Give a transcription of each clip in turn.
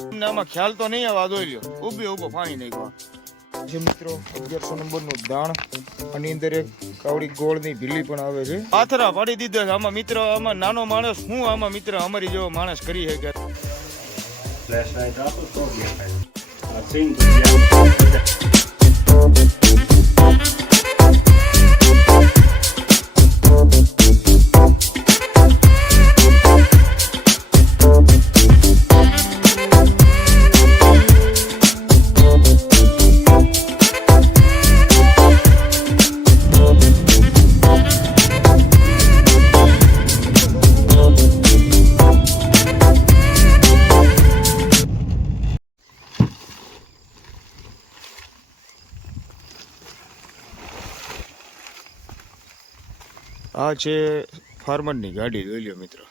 તમને આમાં ખ્યાલ તો નહીં આવે આ લ્યો ઊભી ઊભો ફાણી નાખવા જે મિત્રો અગિયારસો નંબરનું દાણ આની અંદર એક કાવડી ગોળની ભીલી પણ આવે છે. પાથરા પાડી દીધા છે. આમાં મિત્ર આમાં નાનો માણસ હું આમાં મિત્ર અમારી જેવો માણસ કરી શકે ફ્લેશ લાઈટ આપો તો દેખાય આ છે ફાર્મરની ગાડી જોઈ લ્યો મિત્રો.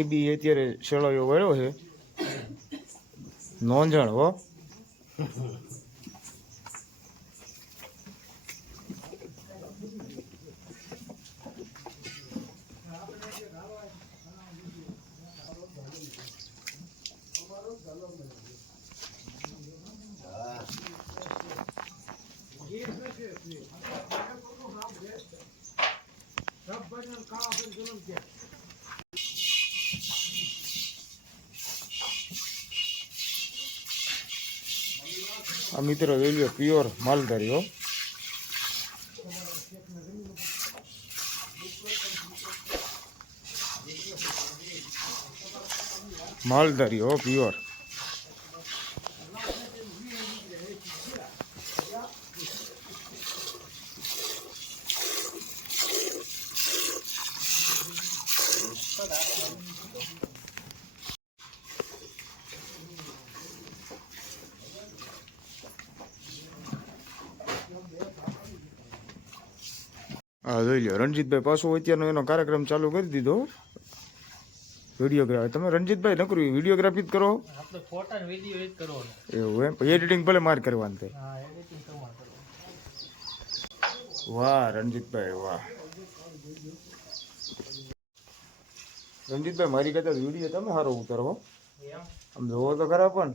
ટીબી અત્યારે શેળાયો વળ્યો છે. નોંધણ હો આ મિત્રો જોઈ લ્યો પ્યોર માલધારી હો. માલધારી હો પ્યોર હા જોઈ લો રણજીતભાઈ પાછો અત્યારનો એનો કાર્યક્રમ ચાલુ કરી દીધો. વિડીયોગ્રાફી. તમે રણજીતભાઈ ન કર્યું વિડીયોગ્રાફી જ કરો. ફોટા વીડિયો જ એવું એમ. એડિટિંગ ભલે માર કરવાનું કરવાનું. વાહ રણજીતભાઈ વાહ. રણજીતભાઈ મારી કરતા વીડિયો તમે સારો ઉતારો હો. એમ? આમ જોવો તો ખરા પણ.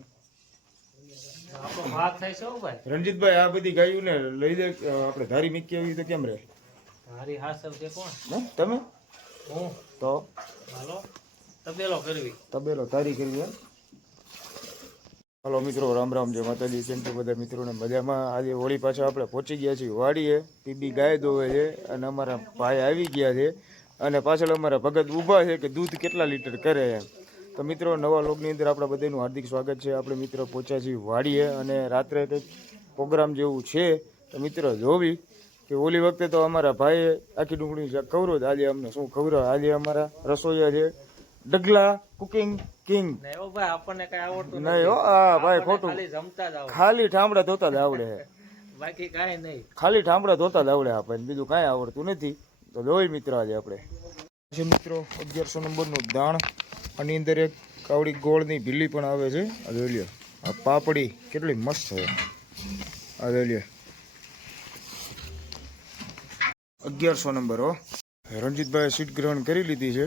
રણજીતભાઈ આ બધી ગાયોને લઈ દે આપણે ધારી મીકી આવી તો કેમ રહે? મારી હાસલ છે કોણ? ને? તમે? હું. તો? હાલો. તબેલો કરવી. તબેલો તારી કરવી એમ? હલો મિત્રો રામ રામ જય માતાજી કેમ છો બધા મિત્રોને? મજામાં? આજે હોળી પાછા આપણે પહોંચી ગયા છીએ વાડીએ. પીબી ગાય દોવે છે અને અમારા ભાઈ આવી ગયા છે. અને પાછળ અમારા ભગત ઊભા છે કે દૂધ કેટલા લીટર કરે એમ. તો મિત્રો નવા લોગની અંદર આપણા બધાનું હાર્દિક સ્વાગત છે. આપણે મિત્રો પહોંચ્યા છીએ વાડીએ અને રાત્રે કંઈક પ્રોગ્રામ જેવું છે. તો મિત્રો જોવી. કે ઓલી વખતે તો અમારા ભાઈએ આખી ડુંગળી શાક ખવરો આજે અમને. શું ખવરો? આજે અમારા રસોઈયા છે. ડગલા કુકિંગ કિંગ ભાઈ આપણને કઈ આવડતું નહીં હો આ ભાઈ ખોટું. ખાલી જ ઠામડા ધોતા જ આવડે બાકી કાંઈ નહીં. ખાલી ઠામડા ધોતા જ આવડે આપણને. બીજું કાંઈ આવડતું નથી. તો જોઈ મિત્ર આજે આપણે. મિત્રો અગિયારસો નંબરનું દાણ. આની અંદર એક કાવડી ગોળની ભીલી પણ આવે છે. આ જોઈ લ્યો. આ પાપડી કેટલી મસ્ત છે. આ જોઈ લ્યો. અગિયારસો નંબર. હો રણજીતભાઈ સીટ ગ્રહણ કરી લીધી છે.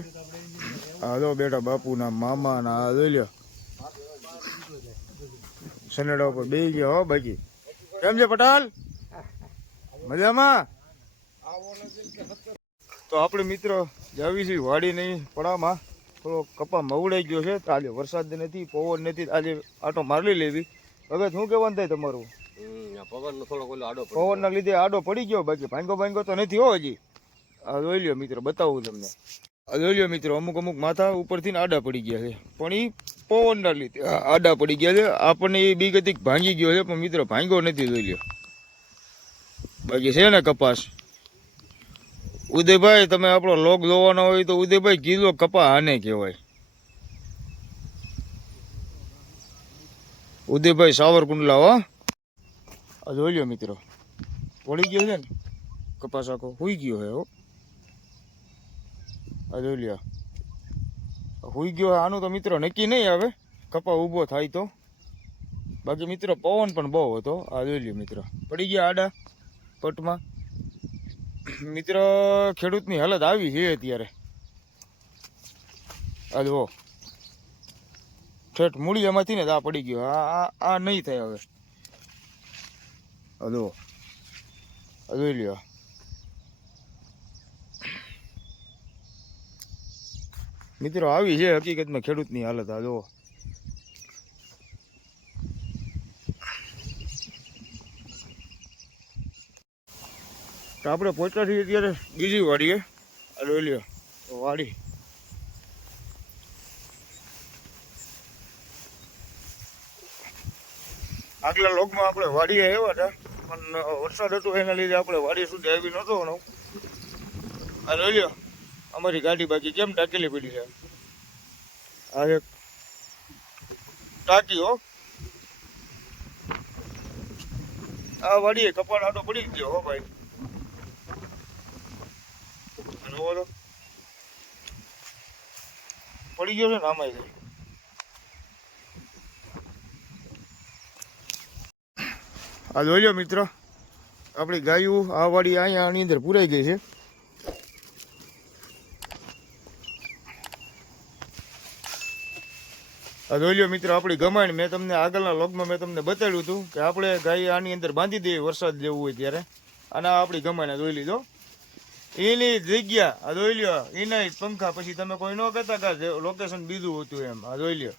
આ જો બેટા બાપુના મામાના આ લ્યો. સનેડા ઉપર બે ગયા હો બાકી. કેમ છે પટાલ? મજામાં? તો આપણે મિત્રો જાવી છીએ વાડી નહીં પડામાં. થોડો કપા મવડાઈ ગયો છે. તો આજે વરસાદ નથી, પવન નથી. આજે આટો મારી લેવી. હવે શું કહેવાનું થાય તમારું? પવનના લીધે આડો પડી ગયો, બાકી ભાંગો ભાંગો તો નથી હો હજી. જોઈ લ્યો મિત્રો, બતાવું તમને. આ જોઈ લ્યો મિત્રો, અમુક અમુક માથા ઉપરથી ને આડા પડી ગયા છે. પણ એ પવનના લીધે આડા પડી ગયા છે. આપણને એ બી ગતિક ભાંગી ગયો છે, પણ મિત્રો ભાંગ્યો નથી જોઈ લ્યો. બાકી છે ને કપાસ. ઉદયભાઈ, તમે આપણો લોક જોવાનો હોય તો ઉદયભાઈ કીધો કપા આને કહેવાય. ઉદયભાઈ સાવરકુંડલા, હો. જોઈ લો મિત્રો. પડી ગયો છે ને? કપાસ આખો હુઈ ગયો હે હો. આ જોઈ લ્યો. હુઈ ગયો આનું તો મિત્રો નક્કી નહીં આવે. કપા ઊભો થાય તો. બાકી મિત્રો પવન પણ બહુ હતો. આ જોઈ લ્યો મિત્રો. પડી ગયા આડા પટમાં. મિત્ર ખેડૂતની હાલત આવી છે અત્યારે. આ જુઓ ઠેઠ મૂળિયામાંથી ને જ આ પડી ગયો. આ આ નહીં થાય હવે. જુઓ જોઈ લ્યો મિત્રો આવી છે હકીકતમાં ખેડૂતની હાલત આ જુઓ તો આપણે પહોંચ્યા છીએ અત્યારે બીજી વાડીએ જોઈ લ્યો વાડી આગલા લોકમાં આપણે વાડીએ આવ્યા હતા પણ વરસાદ હતો, એના લીધે આપણે વાડી સુધી આવી નહોતો. આ લ્યો, અમારી ગાડી બાકી કેમ ટાંકેલી પડી છે? આ એક ટાંકી, હો. આ વાડીએ કપાળ આટો પડી ગયો, હો ભાઈ. પડી ગયો છે ને આમાં આ જોઈ લો મિત્ર, આપણી ગાયું, આ વાડી અહીંયા આની અંદર પુરાઈ ગઈ છે. આ જોઈ લો મિત્રો, આપણી ગમાણ મેં તમને આગળના લોગમાં મેં તમને બતાવ્યું હતું કે આપણે ગાય આની અંદર બાંધી દઈએ વરસાદ જેવું હોય ત્યારે. અને આપણી ગમાણ જોઈ લીધો. એની જગ્યા, આ જોઈ લ્યો, એના પંખા પછી તમે કોઈ ન કહેતા કે લોકેશન બીજું હતું એમ. આ જોઈ લ્યો.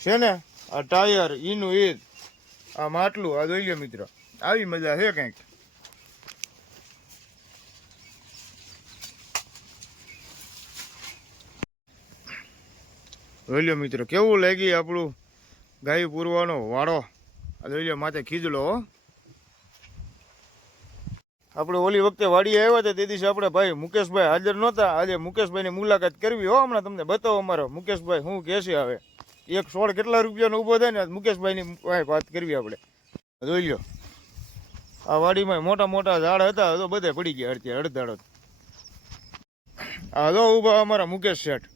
છે ને? આ ટાયર ઈનું એ આ માટલું આ જોઈ લ્યો મિત્ર. આવી મજા છે કંઈક. જોઈ લો મિત્રો, કેવું લાગી આપણું ગાય પૂરવાનો વાળો આ જોઈ લો, માથે ખીજલો હો. આપણે ઓલી વખતે વાડીએ આવ્યા હતા, તે દિવસે આપણે ભાઈ મુકેશભાઈ હાજર નહોતા. આજે મુકેશભાઈની મુલાકાત કરવી હો, હમણાં તમને બતાવો અમારો. મુકેશભાઈ હું કેસી હવે? એક સોળ કેટલા રૂપિયાનો ઊભો થાય ને મુકેશભાઈની વાત કરવી આપણે. જોઈ લ્યો. આ વાડીમાં મોટા મોટા ઝાડ હતા તો બધે પડી ગયા અત્યારે અડધાડો આ જો ઊભા અમારા મુકેશ શેઠ.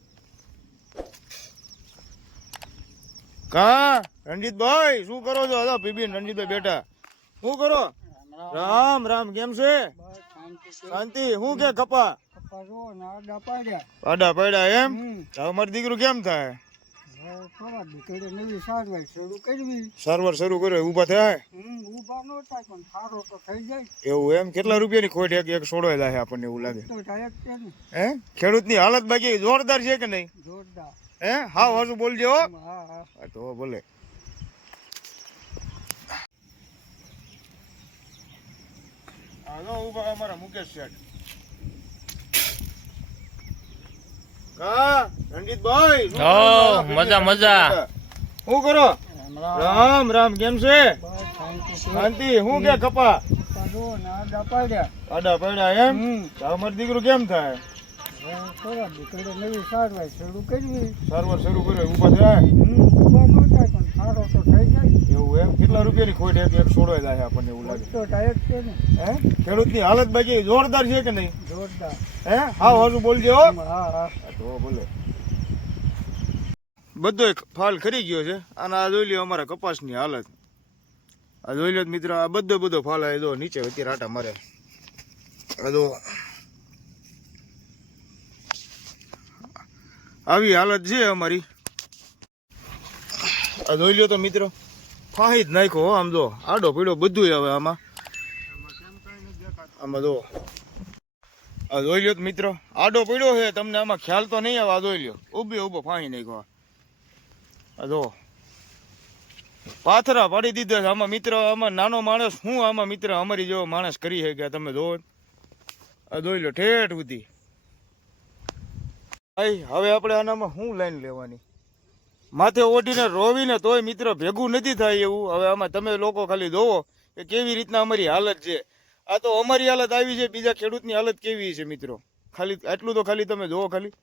કા? રણજીતભાઈ શું કરો છો? હલો પીબીન રણજીતભાઈ બેટા શું કરો? રામ રામ કેમ છે? શાંતિ. શું કે કપા? પાડા પડ્યા. એમ? હવે મારું દીકરું કેમ થાય? સારવાર શરૂ કર્યો ઊભા થયા? એવું એમ? કેટલા રૂપિયાની ખોટ એક એક સોડો થાય આપણને એવું લાગે? હે? ખેડૂતની હાલત બાકી જોરદાર છે કે નહીં? હે? હા હજુ બોલજો તો બોલે. હાલો ઊભા અમારા મુકેશ શેઠ. રણજીતભાઈ ઓ, મજા, મજા. શું કરો? રામ રામ કેમ છે? શાંતિ શું કે કપા? આડા પડ્યા એમ? તો અમારું દીકરું કેમ થાય? સારવાર શરૂ કર્યો ઊભા થાય? એવું એમ? કેટલા રૂપિયાની ખોટ એક એક જાય આપણને એવું લાગે. હે? ખેડૂતની હાલત બાકી જોરદાર છે કે નહીં? જોરદાર. હે? હા હજુ બોલજો હો. હા, બધો એક ફાલ ખરી ગયો છે. અને આ જોઈ લ્યો અમારા કપાસની હાલત. આ જોઈ લો મિત્ર, આ બધો બધો ફાલ આ નીચે હતી રાટા મારે. આવી હાલત છે અમારી. આ જોઈ લ્યો તો મિત્રો, ફાહી જ નાખ્યો આમ જો. આડો પીડો બધું આવે આમાં. આમાં જો. આ જોઈ લ્યો મિત્રો, આડો પડ્યો છે, તમને આમાં ખ્યાલ તો નહીં આવે, આ જોઈ લ્યો. ઊભી, ઊભો ફાંઈ નાખ્યો આ. જો પાથરા પાડી દીધા છે. આમાં મિત્ર, આમાં નાનો માણસ, હું આમાં મિત્ર, અમારી જેવો માણસ કરી શકે તમે જોવો આ જોઈ લો ઠેઠ સુધી. ભાઈ, હવે આપણે આનામાં શું લાઈન લેવાની? માથે ઓઢીને રોવીને તોય મિત્ર ભેગું નથી થાય એવું. હવે આમાં તમે લોકો ખાલી જોવો કે કેવી રીતના અમારી હાલત છે. આ તો અમારી હાલત આવી છે બીજા ખેડૂતની હાલત કેવી છે મિત્રો? ખાલી આટલું તો ખાલી તમે જોવો ખાલી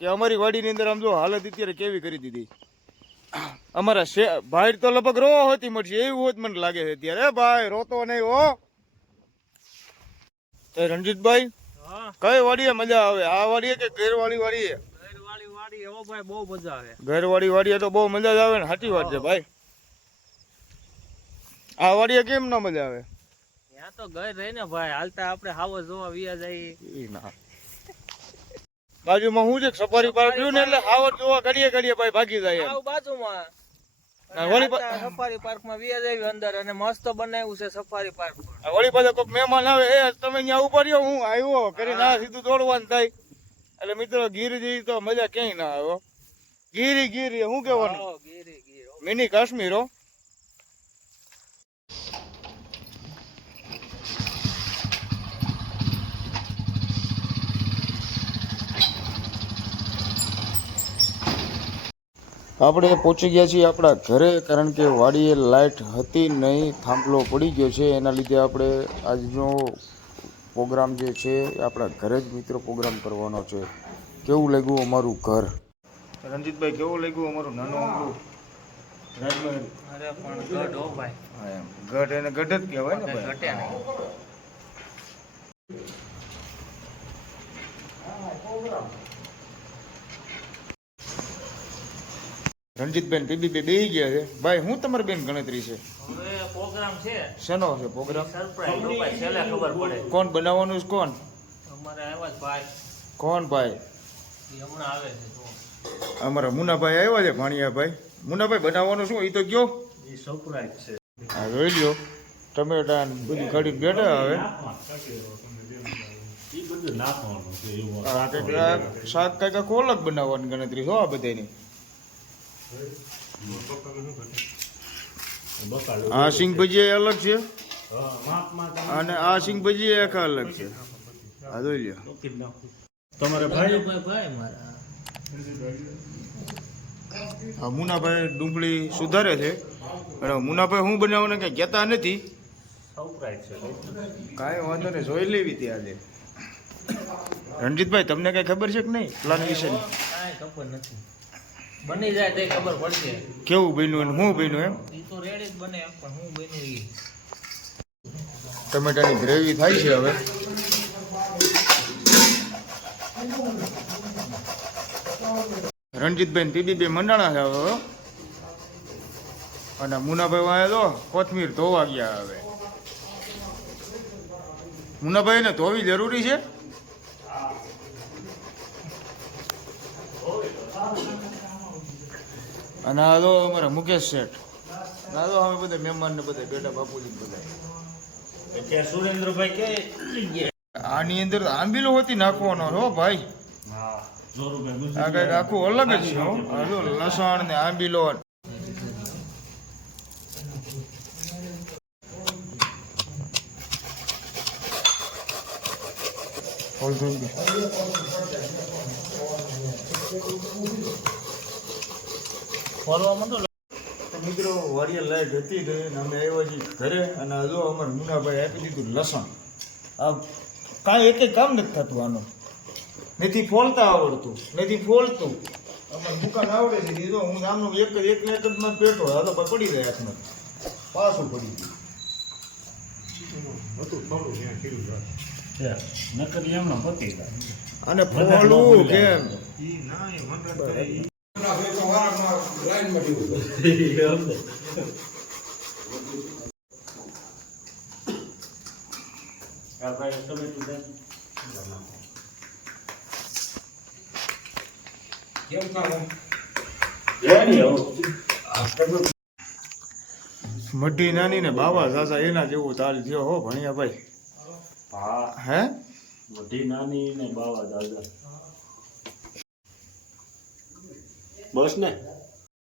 કે અમારી વાડીની અંદર આમ જો હાલત અત્યારે કેવી કરી દીધી. અમારા શે ભાઈ તો લગભગ રોવા હોતી મળશે એવું હોત મને લાગે છે અત્યારે. ભાઈ રોતો નહીં હો. રણજીતભાઈ કઈ વાડીએ મજા આવે? આ વાડીએ કે ઘેરવાળી વાડીએ? વાળી વાળી એવો ભાઈ બહુ મજા આવે. ઘરવાળી વાડીએ તો બહુ મજા જ આવે ને સાચી વાત છે ભાઈ. આ વાડીએ કેમ ના મજા આવે? તો ઘર રહીને ભાઈ. હાલતા આપણે હાવો જોવા વિયા જાય. ના. બાજુમાં હું છે? સફારી પાર્ક જોયું ને એટલે હાવો જોવા ઘડીએ ઘડીએ ભાઈ ભાગી જાય આવ બાજુમાં. સફારી પાર્કમાં વિયા જઈએ અંદર અને મસ્ત બનાવ્યું છે સફારી પાર્ક વળી પાછા કોઈ મહેમાન આવે એ તમે અહીંયા ઉપર રહ્યો? હું આવ્યો. કરી ના સીધું દોડવાનું થાય. એટલે મિત્રો ગીર જેવી તો મજા ક્યાંય ના આવે ગીરી ગીરી શું હો. મિની કાશ્મીર હો. આપણે પહોંચી ગયા છીએ આપણા ઘરે, કારણ કે વાડીએ લાઇટ હતી નહીં, થાંભલો પડી ગયો છે. એના લીધે આપણે આજનો પ્રોગ્રામ જે છે, એ આપણા ઘરે જ મિત્રો પ્રોગ્રામ કરવાનો છે. કેવું લાગ્યું અમારું ઘર? રણજીતભાઈ કેવું લાગ્યું અમારું નાનું અમરું ગઢ ઘટે નહીં રણજીતબેન પીબી બે બેહી ગયા છે. ભાઈ હું તમારી બેન ગણતરી છે? પ્રોગ્રામ છે. શેનો છે પ્રોગ્રામ સરપ્રાઈઝ ખબર પડે. કોણ બનાવવાનું છે કોણ? અમારે આવ્યા જ ભાઈ. કોણ ભાઈ? હમણાં આવે છે અમારા મુનાભાઈ આવ્યા છે ભાણિયાભાઈ. મુનાભાઈ બનાવવાનું શું? એ તો કયો? એ સરપ્રાઈઝ છે. હા જોઈ લ્યો. ટમેટા બધી કાઢીને બેઠા હવે. શાક કંઈક અલગ બનાવવાની ગણતરી છે હો આ બધાની. આ સિંગ ભજીયા અલગ છે? હા અને આ સિંગ ભજીયા આખા અલગ છે. આ જોઈ લ્યો. તમારે ભાઈ? ભાઈ ભાઈ મારા આ મુનાભાઈ ડુંગળી સુધારે છે. અને મુનાભાઈ હું બનાવવાને કંઈ કહેતા નથી. કાંઈ વાંધો નહીં જોઈ લેવી હતી આજે. રણજીતભાઈ તમને કઈ ખબર છે કે નહીં? પ્લાન વિશેની? કાંઈ ખબર નથી બની જાય તે ખબર પડશે. કેવું બન્યું અને હું બન્યું એમ? એ તો રેડી જ બને પણ હું બન્યું એ ટમેટાની ગ્રેવી થાય છે હવે. રણજીતભાઈ પીબી બે મંડાણા છે હવે અને મુનાભાઈ વાંહે તો કોથમીર ધોવા ગયા હવે. મુનાભાઈ ને ધોવી જરૂરી છે? અને આ તો અમારા મુકેશ શેઠ. આ તો અમે બધા મહેમાન ને બધા બેટા બાપુજી બધા સુરેન્દ્રભાઈ કે આની અંદર આંબીલો હોતી નાખવાનો હો ભાઈ. આ કંઈક આખું અલગ જ છે હો. આ જો લસણ ને આંબીલો. ફરવા માંડો મિત્રો વાડીએ લાઈટ હતી એને અમે આવ્યા છીએ ઘરે અને હજુ જો અમારે મુનાભાઈ આપી દીધું લસણ. આ કાંઈ એક કામ નથી થતું આનું. નથી ફોલતા આવડતું નથી ફોલતું. અમારે દુકાન આવડે છે જો હું આમનું એક જ એક ને એક જ પેટો આ તો પડી જાય હાથમાં. પાછું પડી ગયું. છે એમના પતી અને ફોલવું કેમ? આ માં આવું. મઢી નાની ને બાવા સાસા એના જેવું તાલ થયો હો ભણ્યા ભાઈ હે? મઢી નાની ને બાવા દાદા બસ ને?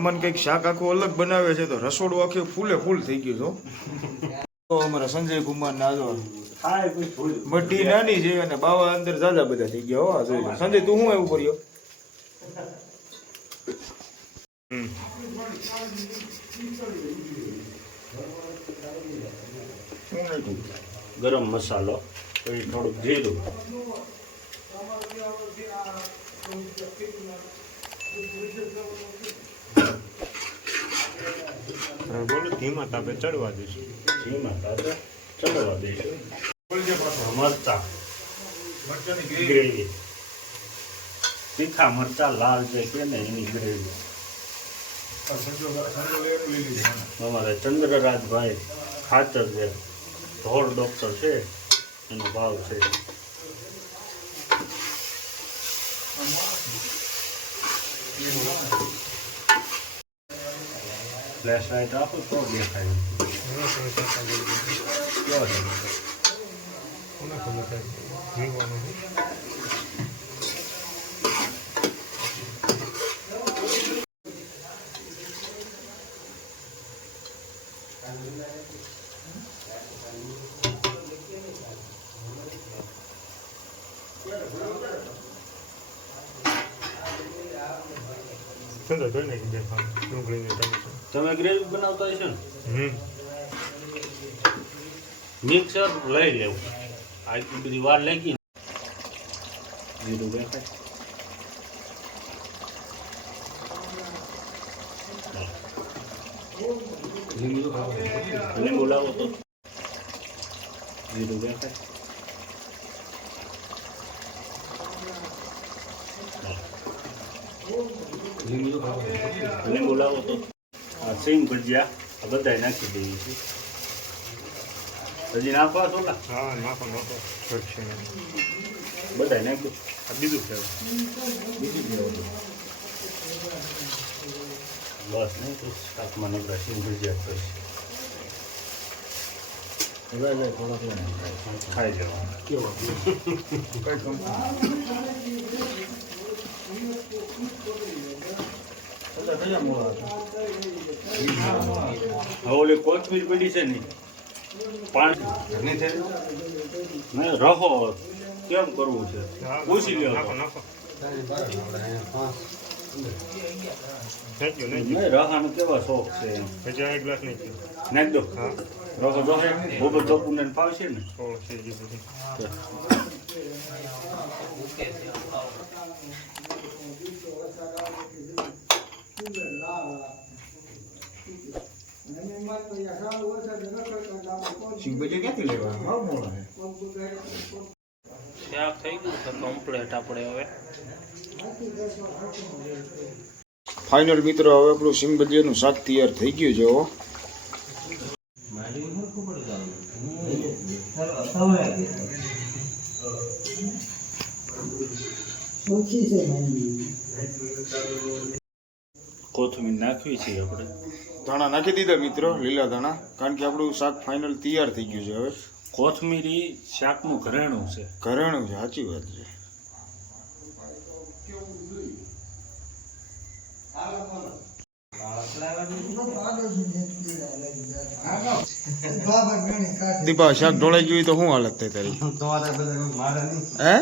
મહેમાન કંઈક શાક આખું અલગ બનાવે છે તો રસોડું આખું ફૂલે ફૂલ થઈ ગયું તો અમારા સંજય કુમાર ના જો મઢી નાની છે અને બાવા અંદર ઝાઝા બધા થઈ ગયા હો. સંજય, તું શું એવું કર્યો? ગરમ મસાલો, પછી થોડુંક જીરું. બોલો ધીમા તાપે ચડવા દઈશું ધીમા તાપે ચડવા દઈશું મરચા. ગ્રેવી. તીખા મરચા લાલ છે કે ને એની ગ્રેવી. અમારા ચંદ્રરાજભાઈ ખાચર છે. ઢોર ડોક્ટર છે. એનો ભાવ છે. ફ્લેશ લાઇટ આપો તો દેખાય કેવો છે? કોના ખબર થાય જીવવાનું જોઈ નાખી દે ખાલી ડુંગળીની ટમેટું તમે ગ્રેવી બનાવતા હશો ને? મિક્સર લઈ લેવું. આટલી બધી વાર લાગી જીરું દેખાય લીંબુ લાવો તો. લીંબુ લાવો તો. સિંગ ભજીયા આ બધાય નાખી દઈએ છીએ હજી નાખવા થોડા હા નાખો નાખો. ઘટશે નહીં બધાય નાખી આ બીજું છે. બસ નહીં તો શાકમાં નીકળે સિંગ ભજીયા કરીશ. ખાઈ જવાનું. હવે ઓલી કોથમીર પડી છે ને પાણી. રહો કેમ કરવું છે? પૂછી લ્યો રહાનો કેવા શોખ છે. નાખ દો. રહો જો ગોબર ચોપુને ફાવશે ને? શિંગભજીયા ક્યાંથી લેવા? હાવ મોડા છે. શાક થઈ ગયું કમ્પ્લેટ આપણે હવે. ફાઇનલ મિત્રો હવે આપણું સિંગ ભજીયાનું શાક તૈયાર થઈ ગયું છે હો. કોથમીર નાખવી છે આપણે. ધાણા નાખી દીધા મિત્રો લીલા ધાણા કારણ કે આપણું શાક ફાઇનલ તૈયાર થઈ ગયું છે હવે. કોથમીરી શાકનું ઘરેણું છે. ઘરેણું છે સાચી વાત છે. દીપા શાક ઢોળાઈ ગયું હોય તો શું હાલત થઈ તારી? હે?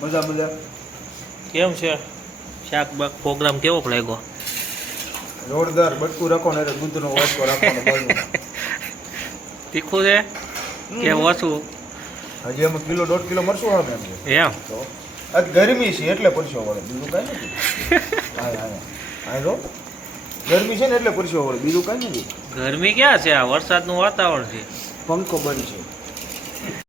મજા મજા કેમ છે શાક બાક પ્રોગ્રામ કેવો લાગ્યો જોરદાર બટકું રાખો ને દૂધનો રાખવાનો બાજુમાં. તીખું છે કે ઓછું? હજી અમે કિલો દોઢ કિલો મરશું આવે એમ છે. એમ? તો આજ ગરમી છે એટલે પરસો વળે બીજું કાંઈ નથી. હા હા હા. જો. ગરમી છે ને એટલે પરસો વળે બીજું કાંઈ નથી. ગરમી ક્યાં છે? આ વરસાદનું વાતાવરણ છે. પંખો બંધ છે.